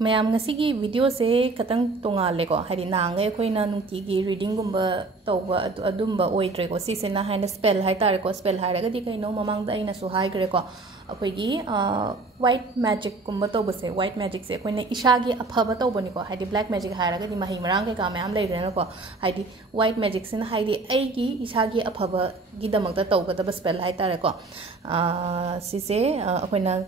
Ma'am ngasi video se katang tongale ko hari nangai khoina nungti gi reading gumba tawba adumba oitre ko si sena haina spell hai tar ko spell hai raga di kai no mamang da ina su hai gre ko akoi gi white magic gumba tawba se white magic se khoina isha gi aphaba tawba ni ko hari black magic hai raga di mahi marang kai ka ma'am lai re ko hari white magic sin hai di ai gi isha gi aphaba gi damak da tawga da spell hai tar ko si se khoina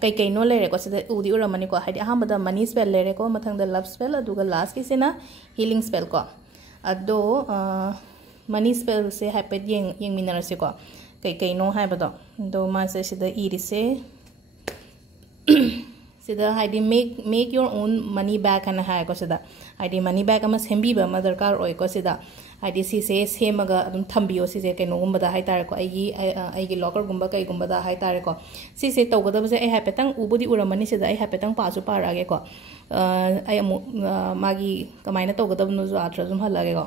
kai kai no le re ko se udi uramani ko hari the money spell lere ko mathang the love spell aduga last ki sena healing spell ko ado money spell se happy yeng minar se ko kai no hai bado do ma se sida iri se sida haidi make your own money back and hai ko sida haidi money back ama sembi ba mother car oi ko sida haidi si se semaga adum thambio si se kaino gumba da hai tar ko ai locker gumba kai gumba da hai tar ko si se tawgada se ai hapetang ubudi uramani sida ai hapetang pa su par age ko ai amu magi kamaina tawgada no zu atra zum halage ko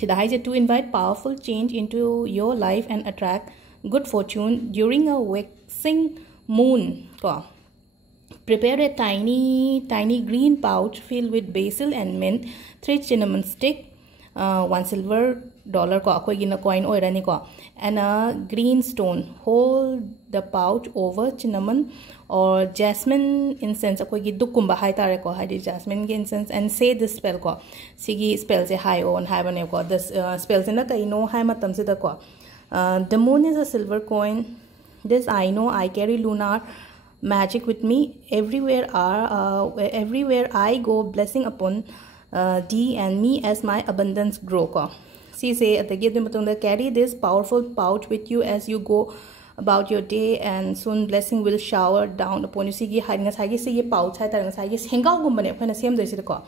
sida hai to invite powerful change into your life and attract good fortune during a waxing moon ko prepare a tiny green pouch filled with basil and mint, 3 cinnamon stick, $1 silver ko akoi gina coin oirani ko, and a green stone. Hold the pouch over cinnamon or jasmine incense akoi gi dukumba hai tare ko hai jasmine incense and say this spell ko sigi spell se hai on hai bane ko this spell se na kai no hai matam se da ko the moon is a silver coin. This I know, I carry lunar magic with me everywhere I go, blessing upon thee and me as my abundance grow ko. See say at the give them carry this powerful pouch with you as you go about your day, and soon blessing will shower down upon you. See gi hiding sagi se ye pouch hai tar sagi sengau gum bane phana sem doi ko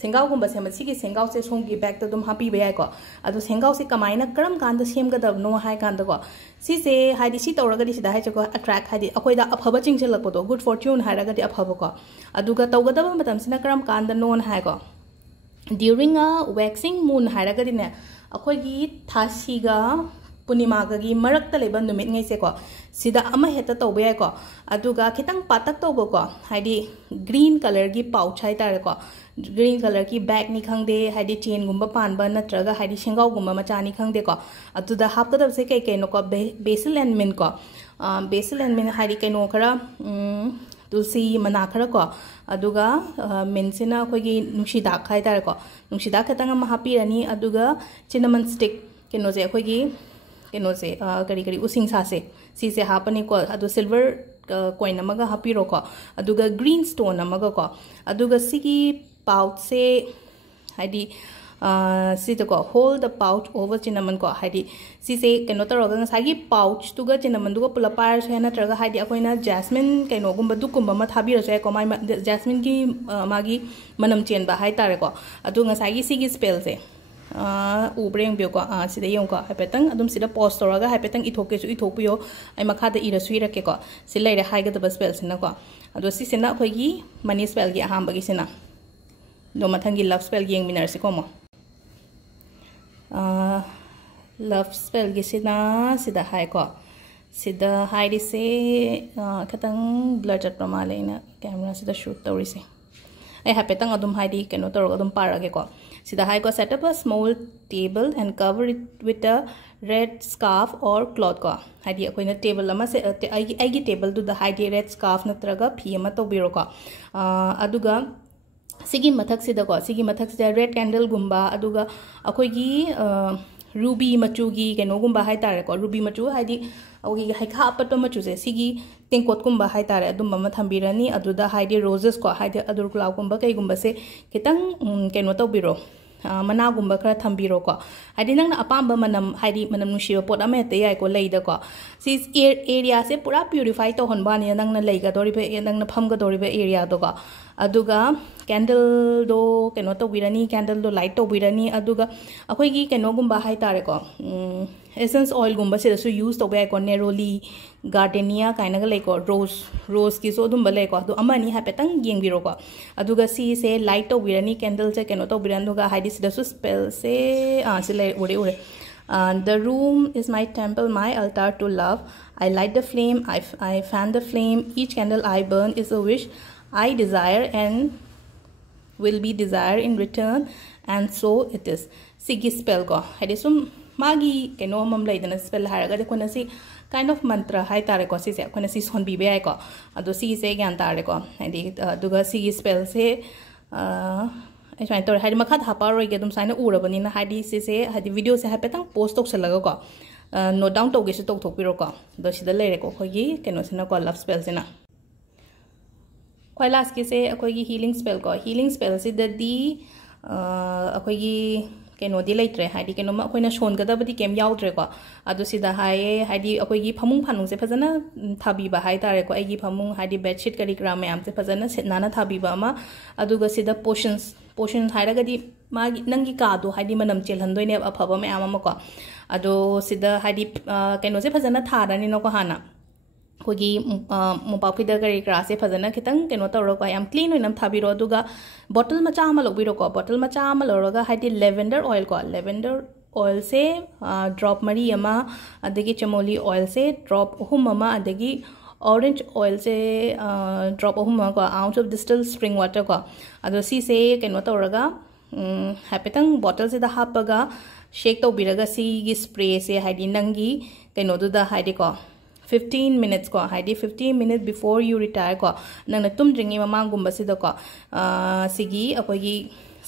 sengau gum ba sem sigi sengau se song gi back to dum happy bai ko adu sengau se kamaina karam kan da sem ga da no hai kan da ko si se haidi si tawraga di sida hai ko attract haidi akoi da aphaba ching chel ko do good fortune hai raga di aphaba ko aduga tawga da matam sina karam kan da non hai ko during a waxing moon hai raga di ne akoi gi thasi ga punima ga gi marak ta leba numit ngai se ko sida ama heta tawba ai ko aduga khitang patak tawba ko haidi green color gi pouch hai tar ko green color ki bag ni khangde haidi chain gumba panba natraga haidi sengau gumba macha ni khangde ko atuda hapka da se kai no ko basil and mint ko basil and mint haidi kai no khara tulsi mana khara ko aduga mint sina khoi gi nungsi dak khai tar ko nungsi dak khatanga ma happy rani aduga cinnamon stick keno je khoi gi keno se kari using sa se si se hapani ko adu silver coin amaga happy ro ko aduga green stone amaga ko aduga sigi pouch se haidi si to ko hold the pouch over cinnamon ko haidi si se keno taroga sagi pouch tuga cinnamon duga pula par se na traga haidi akoina jasmine keno gumba dukumba ma thabi ro se ko mai jasmine ki magi manam chen ba hai tare ko adu ngasagi sigi spell se ubreng bio ko sida yong ko hapetang adum sida post toraga hapetang ithoke su ithopio ai makha da ira sui rake ko silai re hai ga da spell sina ko adu si sina khoi gi money spell gi aham bagi sina do mathangi love spell gi yeng minar se ko mo love spell gi sina sida hai ko sida hai ri se khatang blur chat pramale na camera sida shoot tori se ai hapetang adum hai di keno tor adum parage ko sida hai ko set up a small table and cover it with a red scarf or cloth ko hai di akoina table ama se ai gi table du da hai di red scarf natraga phi ama to biro ko aduga sigi mathak sida ko sigi mathak sida red candle gumba aduga akoi gi ruby machu gi keno gumba hai tare ko ruby machu hai di augi hai kha apatto machu se sigi tengkot gumba hai tare adum ma thambirani aduda hai di roses ko hai di adur cloud gumba kai gumba se kitang keno to biro mana gumba khara thambiro ko haidi nang apamba manam haidi manam nushiro pot ame te yai ko leida ko si area se pura purify to honba ni nang na leiga dori be nang na pham ga dori be area do ko aduga candle do keno to birani candle do light to birani aduga akoi gi keno gumba hai tare ko essence oil gumba se su use to be ko neroli gardenia kaina ga lei ko rose ki so dum ba lei ko adu amani ha petang yeng biro ko aduga si se light to birani candle se keno to biran do ga haidi se su spell se se le ure the room is my temple, my altar to love. I light the flame, I fan the flame. Each candle I burn is a wish I desire and will be desired in return, and so it is. Sigi spell ko hadi sum magi keno mam laidana spell haraga de kona si kind of mantra hai tare ko si se kona si son bi be ai ko ado si se gyan tare ko hadi duga sigi spell se ai try to hadi makhat hapa roi ge dum saina urabani na hadi si se hadi video se ha petang post tok salaga ko note down to ge se tok thok piro ko do sida lere ko khogi keno sina ko love spell sina khoi last ki se akogi healing spell ko healing spell si da di akogi keno di laitre hadi keno ma akoina shon ga da badi kem yaudre ko adu sida haye hadi akogi phamung phanung se phajana thabi ba hai tare ko agi phamung hadi bedsheet kari gram am se phajana setnana thabi ba ma adu ga sida potions haira ga di ma nangi ka do hadi manam chelhandoi ne aphaba me ama ko adu sida hadi keno se phajana thara ni no ko hana kogi mopapida kari krase phajana khitang keno tawro ko am clean oinam thabiro duga bottle macha ama lobiro ko bottle macha ama loroga hadi lavender oil se drop mari ama adagi chamoli oil se drop hum ama adagi orange oil se drop hum ko ounce of distilled spring water ko ado si se keno tawraga hapetang bottle se da hapaga shake to biraga si gi spray se hadi nangi keno du da hadi ko 15 minutes ko haidi 15 minutes before you retire ko nang na tum dringi mamang gumba sida ko sigi akogi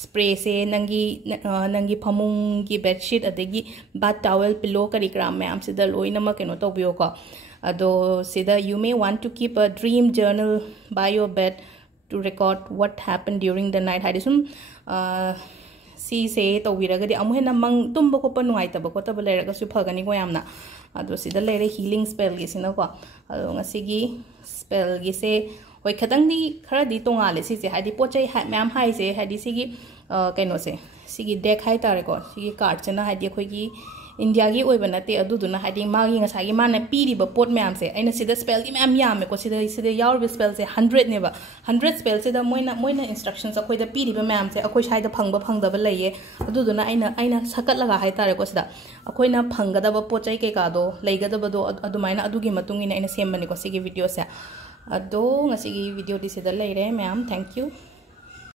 spray se nangi phamung gi bedsheet adagi bath towel pillow kari gram me am sida loina ma keno to bio ko ado sida you may want to keep a dream journal by your bed to record what happened during the night haidi sum si se to wiraga di amu hena mang tumba ko pa nungai taba ko taba leraga su phagani ko yamna ado sida lere healing spell gi sina ko ado ngasi gi spell gi se hoi khatang di khara di tonga le si se hadi pochai ha ma'am hai se hadi sigi kaino se sigi deck hai tare ko sigi card chana hadi khoi gi india gi oi banate adu duna hadi ma gi ngasa gi mana piri ba pot ma'am se aina sida spell gi ma'am yam ko sida yaur bi spell se 100 ne ba 100 spell se da moina instructions akhoi da piri ba ma'am se akhoi sai da phangda ba laiye adu duna aina sakat laga hai tare ko sida akhoi na phangada ba pochai ke ka do laigada ba do adumaina adu gi matung ina aina sembani ko sigi video se ado ngasi gi video di sida laire ma'am thank you